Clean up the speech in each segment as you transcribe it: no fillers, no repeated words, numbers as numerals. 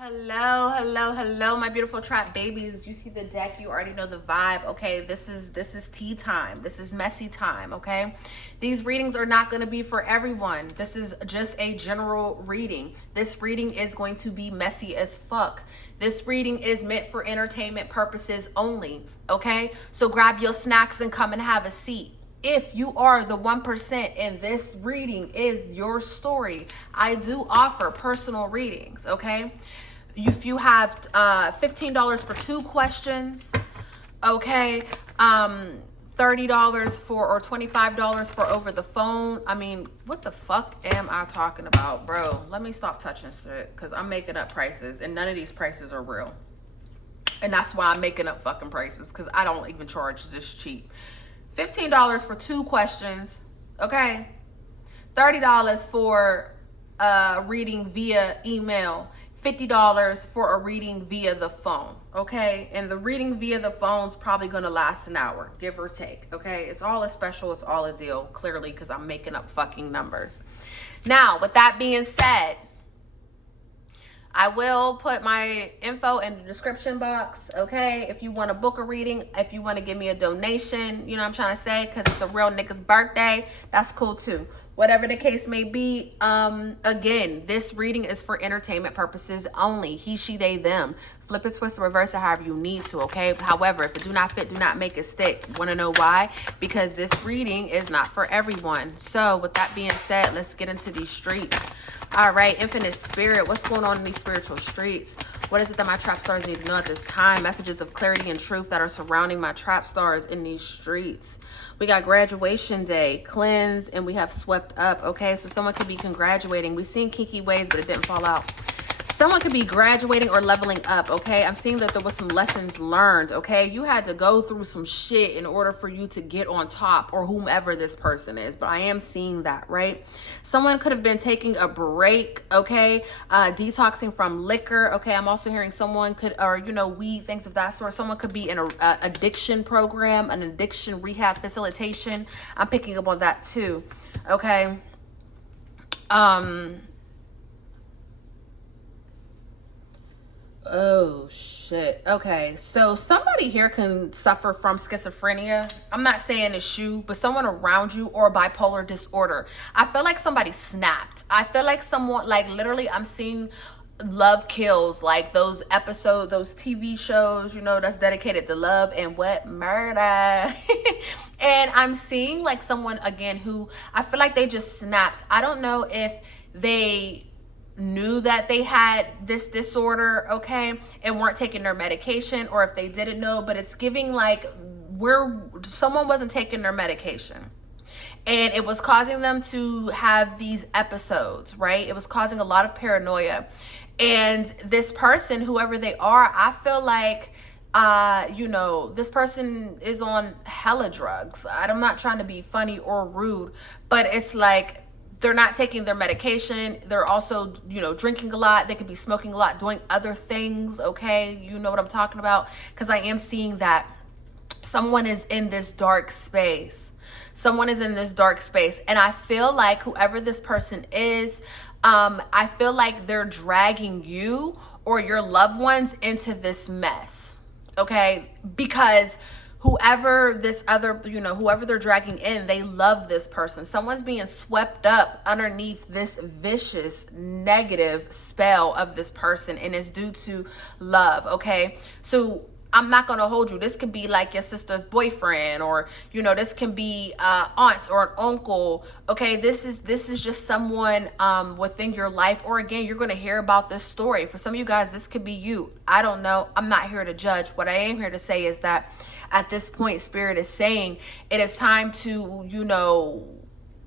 Hello, my beautiful trap babies. You see the deck, you already know the vibe. Okay, this is tea time. This is messy time. Okay, these readings are not going to be for everyone. This is just a general reading. This reading is going to be messy as fuck. This reading is meant for entertainment purposes only. Okay, so grab your snacks and come and have a seat. If you are the 1% and this reading is your story, I do offer personal readings. Okay, if you have $15 for 2 questions, okay, $30 for or $25 for over the phone. I mean, what the fuck am I talking about, bro? Let me stop touching shit because I'm making up prices and none of these prices are real. And that's why I'm making up fucking prices, because I don't even charge this cheap. $15 for 2 questions, okay? $30 for reading via email. $50 for a reading via the phone, okay? And the reading via the phone's probably gonna last an hour, give or take, okay? It's all a special, it's all a deal, clearly, because I'm making up fucking numbers. Now, with that being said, I will put my info in the description box, okay? If you want to book a reading, if you want to give me a donation, you know what I'm trying to say? Because it's a real nigga's birthday, that's cool too. Whatever the case may be, again, this reading is for entertainment purposes only. He, she, they, them. Flip it, twist, reverse it however you need to, okay? However, if it do not fit, do not make it stick. Want to know why? Because this reading is not for everyone. So with that being said, let's get into these streets. All right, infinite spirit, what's going on in these spiritual streets? What is it that my trap stars need to know at this time? Messages of clarity and truth that are surrounding my trap stars in these streets. We got graduation day, cleanse, and we have swept up. Okay, so someone could be congratulating. We've seen kinky ways, but it didn't fall out. Someone could be graduating or leveling up, okay? I'm seeing that there was some lessons learned, okay? You had to go through some shit in order for you to get on top, or whomever this person is, but I am seeing that, right? Someone could have been taking a break, okay? Detoxing from liquor, okay? I'm also hearing someone could, or, you know, weed, things of that sort. Someone could be in an addiction program, an addiction rehab facilitation. I'm picking up on that too, okay? Oh shit. Okay, so somebody here can suffer from schizophrenia. I'm not saying it's you, but someone around you, or bipolar disorder. I feel like somebody snapped. I feel like someone, like, literally I'm seeing love kills, like those episodes, those TV shows, you know, that's dedicated to love and what? Murder. And I'm seeing like someone again who I feel like they just snapped. I don't know if they knew that they had this disorder, okay, and weren't taking their medication, or if they didn't know, but it's giving like where someone wasn't taking their medication and it was causing them to have these episodes, right? It was causing a lot of paranoia. And this person, whoever they are, I feel like you know, this person is on hella drugs. I'm not trying to be funny or rude, but it's like they're not taking their medication. They're also, you know, drinking a lot. They could be smoking a lot, doing other things, okay? You know what I'm talking about? Because I am seeing that someone is in this dark space. Someone is in this dark space. And I feel like whoever this person is, I feel like they're dragging you or your loved ones into this mess, okay? Because whoever this other, you know, whoever they're dragging in, they love this person. Someone's being swept up underneath this vicious negative spell of this person, and it's due to love, okay? So I'm not going to hold you. This could be like your sister's boyfriend, or, you know, this can be aunt or an uncle, okay? This is just someone within your life, or again, you're going to hear about this story. For some of you guys, this could be you. I don't know. I'm not here to judge. What I am here to say is that at this point, Spirit is saying it is time to, you know,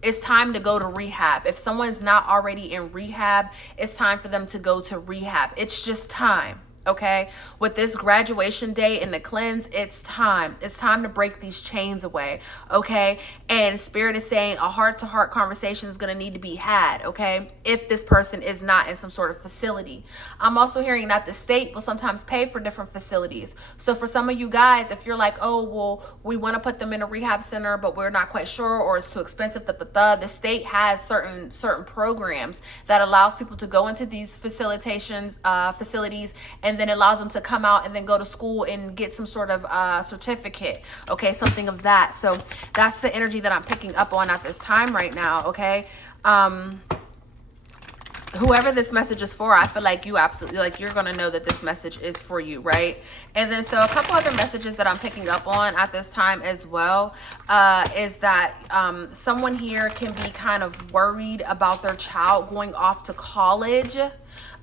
it's time to go to rehab. If someone's not already in rehab, it's time for them to go to rehab. It's just time. Okay, with this graduation day and the cleanse, it's time to break these chains away. Okay, and Spirit is saying a heart-to-heart conversation is going to need to be had. Okay, if this person is not in some sort of facility. I'm also hearing that the state will sometimes pay for different facilities. So for some of you guys, if you're like, oh well, we want to put them in a rehab center but we're not quite sure, or it's too expensive, the state has certain programs that allows people to go into these facilities, and then it allows them to come out and then go to school and get some sort of certificate. Okay, something of that. So that's the energy that I'm picking up on at this time right now. Okay, whoever this message is for, I feel like you absolutely, like, you're going to know that this message is for you, right? And then so a couple other messages that I'm picking up on at this time as well is that someone here can be kind of worried about their child going off to college.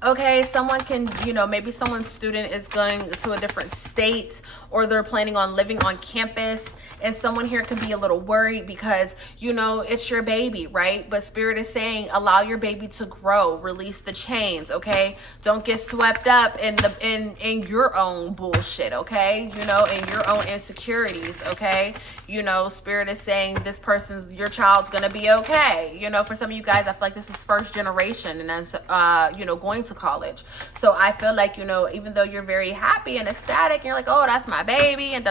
Okay, someone can, you know, maybe someone's student is going to a different state, or they're planning on living on campus, and someone here can be a little worried because, you know, it's your baby, right? But Spirit is saying allow your baby to grow, release the chains. Okay, don't get swept up in in your own bullshit. Okay, you know, in your own insecurities. Okay, you know, Spirit is saying your child's gonna be okay. You know, for some of you guys, I feel like this is first generation, and then you know, going to college. So I feel like, you know, even though you're very happy and ecstatic and you're like, oh, that's my baby and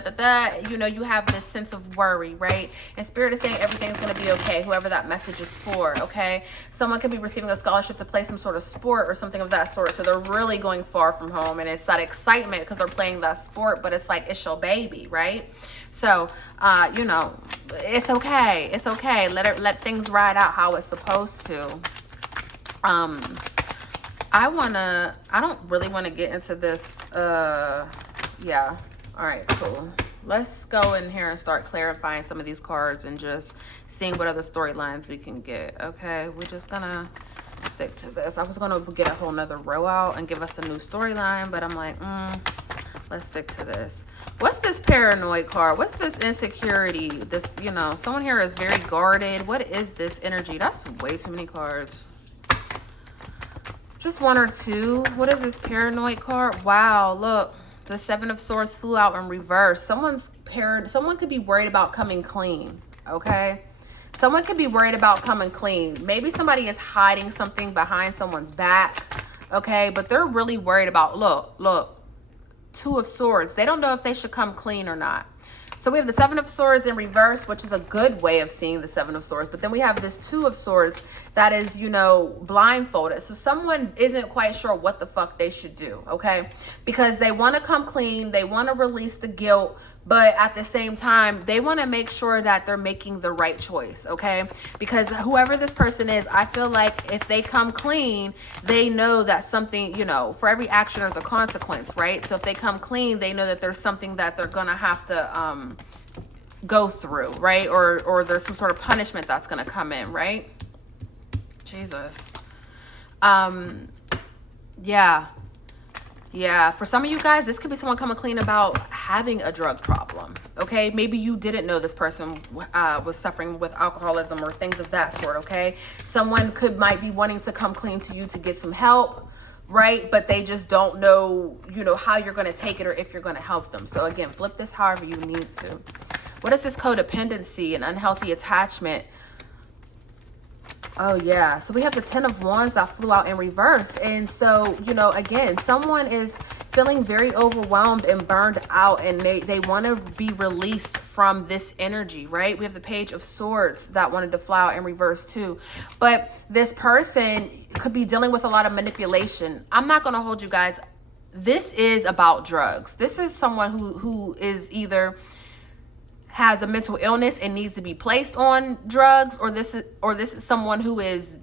you know, you have this sense of worry, right? And Spirit is saying everything's going to be okay, whoever that message is for. Okay, someone could be receiving a scholarship to play some sort of sport or something of that sort, so they're really going far from home, and it's that excitement because they're playing that sport, but it's like, it's your baby, right? So you know, it's okay, let things ride out how it's supposed to. I don't really want to get into this. Yeah. All right, cool. Let's go in here and start clarifying some of these cards and just seeing what other storylines we can get. Okay, we're just gonna stick to this. I was gonna get a whole nother row out and give us a new storyline, but I'm like, let's stick to this. What's this paranoid card? What's this insecurity? This, you know, someone here is very guarded. What is this energy? That's way too many cards. Just one or two. What is this paranoid card? Wow, look. The Seven of Swords flew out in reverse. Someone could be worried about coming clean, okay? Someone could be worried about coming clean. Maybe somebody is hiding something behind someone's back, okay? But they're really worried about, look, Two of Swords. They don't know if they should come clean or not. So we have the Seven of Swords in reverse, which is a good way of seeing the Seven of Swords. But then we have this Two of Swords that is, you know, blindfolded. So someone isn't quite sure what the fuck they should do, okay? Because they want to come clean. They want to release the guilt. But at the same time, they want to make sure that they're making the right choice, okay? Because whoever this person is, I feel like if they come clean, they know that something, you know, for every action there's a consequence, right? So if they come clean, they know that there's something that they're going to have to go through, right? Or there's some sort of punishment that's going to come in, right? Jesus. Yeah, for some of you guys, this could be someone coming clean about having a drug problem, okay? Maybe you didn't know this person was suffering with alcoholism or things of that sort, okay? Someone might be wanting to come clean to you to get some help, right? But they just don't know, you know, how you're going to take it or if you're going to help them. So again, flip this however you need to. What is this codependency and unhealthy attachment? Oh, yeah. So we have the Ten of Wands that flew out in reverse. And so, you know, again, someone is feeling very overwhelmed and burned out, and they want to be released from this energy, right? We have the Page of Swords that wanted to fly out in reverse too. But this person could be dealing with a lot of manipulation. I'm not going to hold you guys. This is about drugs. This is someone who is either has a mental illness and needs to be placed on drugs, or this is someone who is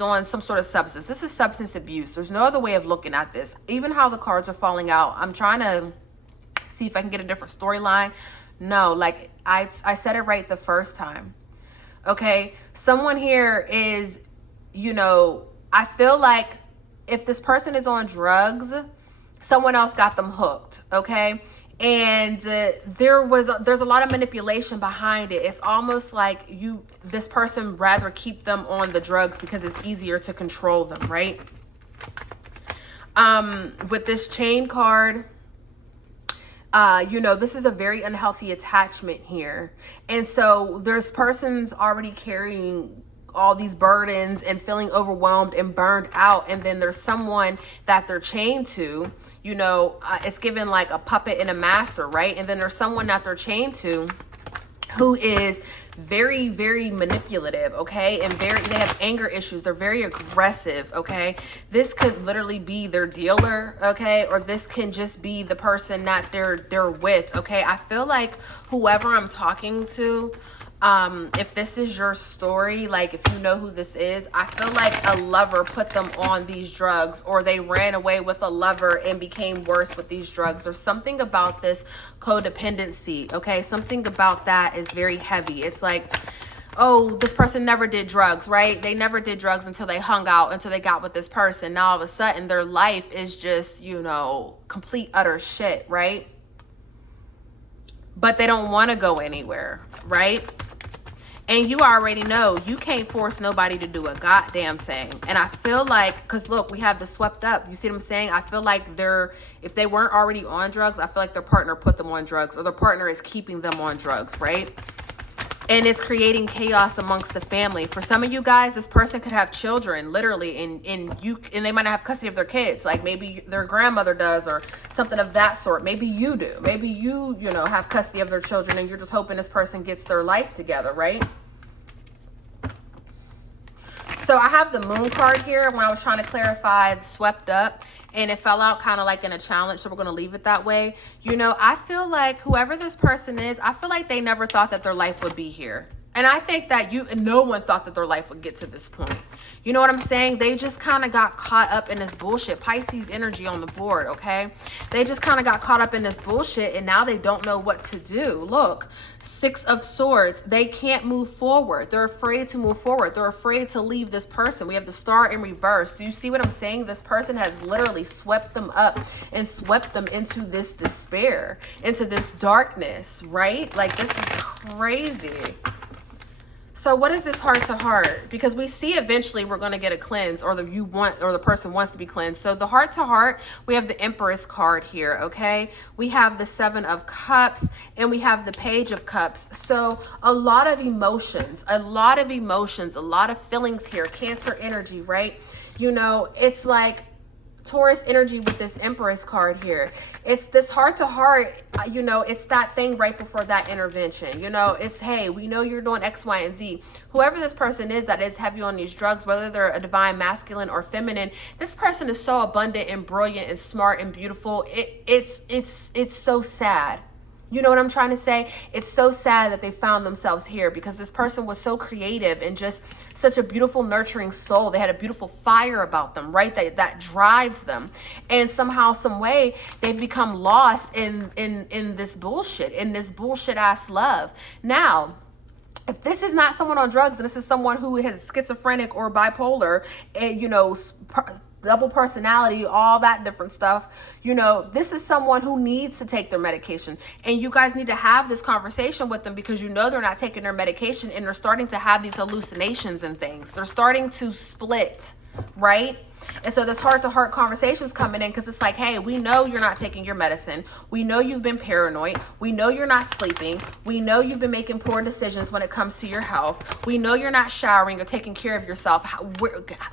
on some sort of substance. This is substance abuse. There's no other way of looking at this. Even how the cards are falling out, I'm trying to see if I can get a different storyline. No, like I said it right the first time. Okay, someone here is, you know, I feel like if this person is on drugs, someone else got them hooked, okay? And there's a lot of manipulation behind it. It's almost like this person rather keep them on the drugs because it's easier to control them, right? With this chain card, you know, this is a very unhealthy attachment here. And so there's persons already carrying all these burdens and feeling overwhelmed and burned out. And then there's someone that they're chained to, you know, it's given like a puppet and a master, right? And then there's someone that they're chained to who is very, very manipulative, okay? And they have anger issues. They're very aggressive, okay? This could literally be their dealer, okay? Or this can just be the person that they're with, okay? I feel like whoever I'm talking to, if this is your story, like if you know who this is, I feel like a lover put them on these drugs, or they ran away with a lover and became worse with these drugs. There's something about this codependency, okay? Something about that is very heavy. It's like, oh, this person never did drugs, right? They never did drugs until they hung out, until they got with this person. Now all of a sudden their life is just, you know, complete utter shit, right? But they don't want to go anywhere, right? And you already know you can't force nobody to do a goddamn thing. And I feel like, because look, we have the swept up. You see what I'm saying? I feel like if they weren't already on drugs, I feel like their partner put them on drugs, or their partner is keeping them on drugs, right? And it's creating chaos amongst the family. For some of you guys, this person could have children, literally, and they might not have custody of their kids. Like maybe their grandmother does, or something of that sort. Maybe you do. Maybe you know, have custody of their children, and you're just hoping this person gets their life together, right? So I have the moon card here when I was trying to clarify the swept up, and it fell out kind of like in a challenge. So we're going to leave it that way. You know, I feel like whoever this person is, I feel like they never thought that their life would be here. And I think that no one thought that their life would get to this point. You know what I'm saying? They just kind of got caught up in this bullshit. Pisces energy on the board, okay? They just kind of got caught up in this bullshit, and now they don't know what to do. Look, Six of Swords. They can't move forward. They're afraid to move forward. They're afraid to leave this person. We have the Star in reverse. Do you see what I'm saying? This person has literally swept them up and swept them into this despair, into this darkness, right? Like, this is crazy. So what is this heart to heart? Because we see eventually we're going to get a cleanse, or the person wants to be cleansed. So the heart to heart, we have the Empress card here, okay? We have the Seven of Cups, and we have the Page of Cups. So a lot of emotions, a lot of feelings here. Cancer energy, right? You know, it's like Taurus energy with this Empress card here. It's this heart to heart, you know, it's that thing right before that intervention. You know, it's, hey, we know you're doing X, Y, and Z. Whoever this person is that is heavy on these drugs, whether they're a divine masculine or feminine, this person is so abundant and brilliant and smart and beautiful. It's so sad. You know what I'm trying to say? It's so sad that they found themselves here, because this person was so creative and just such a beautiful, nurturing soul. They had a beautiful fire about them, right? That drives them. And somehow, some way, they've become lost in this bullshit, in this bullshit ass love. Now, if this is not someone on drugs, and this is someone who is schizophrenic or bipolar, and, you know, double personality, all that different stuff, you know, this is someone who needs to take their medication, and you guys need to have this conversation with them, because you know they're not taking their medication, and they're starting to have these hallucinations and things. They're starting to split, right? And so this heart-to-heart conversations coming in, because it's like, hey, we know you're not taking your medicine. We know you've been paranoid. We know you're not sleeping. We know you've been making poor decisions when it comes to your health. We know you're not showering or taking care of yourself.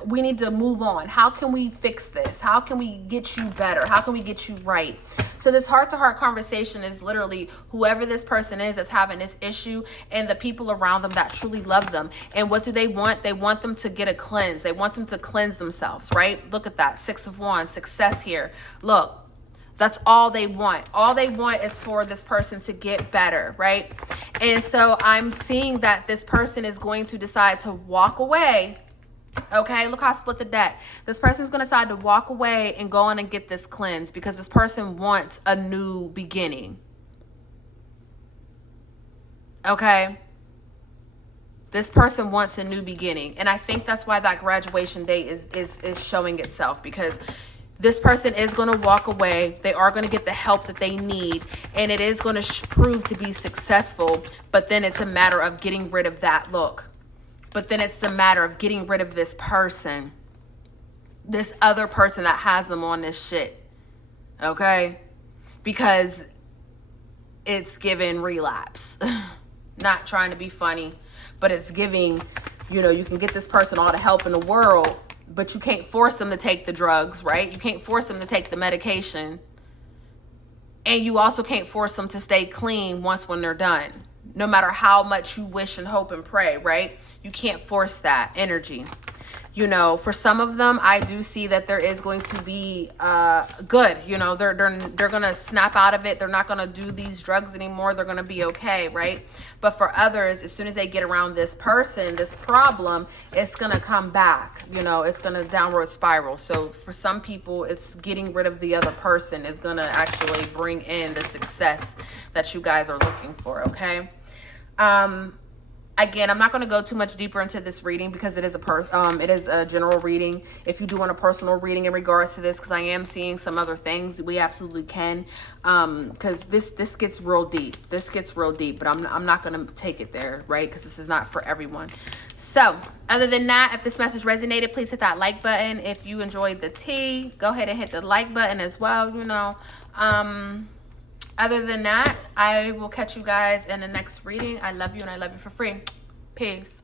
We need to move on. How can we fix this? How can we get you better? How can we get you right? So this heart-to-heart conversation is literally whoever this person is that's having this issue, and the people around them that truly love them. And what do they want? They want them to get a cleanse. They want them to cleanse themselves, right? Look at that. Six of Wands, success here. Look, that's all they want. All they want is for this person to get better, right? And so I'm seeing that this person is going to decide to walk away. Okay, look how I split the deck. This person's going to decide to walk away and go on and get this cleanse, because this person wants a new beginning. Okay? This person wants a new beginning. And I think that's why that graduation date is showing itself, because this person is going to walk away. They are going to get the help that they need, and it is going to prove to be successful. But then it's a matter of getting rid of that look. But then it's the matter of getting rid of this person. this other person that has them on this shit. Okay? Because it's giving relapse. Not trying to be funny, but it's giving, you know, you can get this person all the help in the world, but you can't force them to take the drugs, right? You can't force them to take the medication. And you also can't force them to stay clean when they're done. No matter how much you wish and hope and pray, right? You can't force that energy. You know, for some of them, I do see that there is going to be good. You know, they're gonna snap out of it. They're not gonna do these drugs anymore. They're gonna be okay, right? But for others, as soon as they get around this person, this problem, it's gonna come back. You know, it's gonna downward spiral. So for some people, it's getting rid of the other person is gonna actually bring in the success that you guys are looking for. Okay. Again, I'm not going to go too much deeper into this reading because it is a general reading. If you do want a personal reading in regards to this, because I am seeing some other things, we absolutely can. Because this gets real deep. This gets real deep, but I'm not going to take it there, right? Because this is not for everyone. So, other than that, if this message resonated, please hit that like button. If you enjoyed the tea, go ahead and hit the like button as well. You know. Other than that, I will catch you guys in the next reading. I love you and I love you for free. Peace.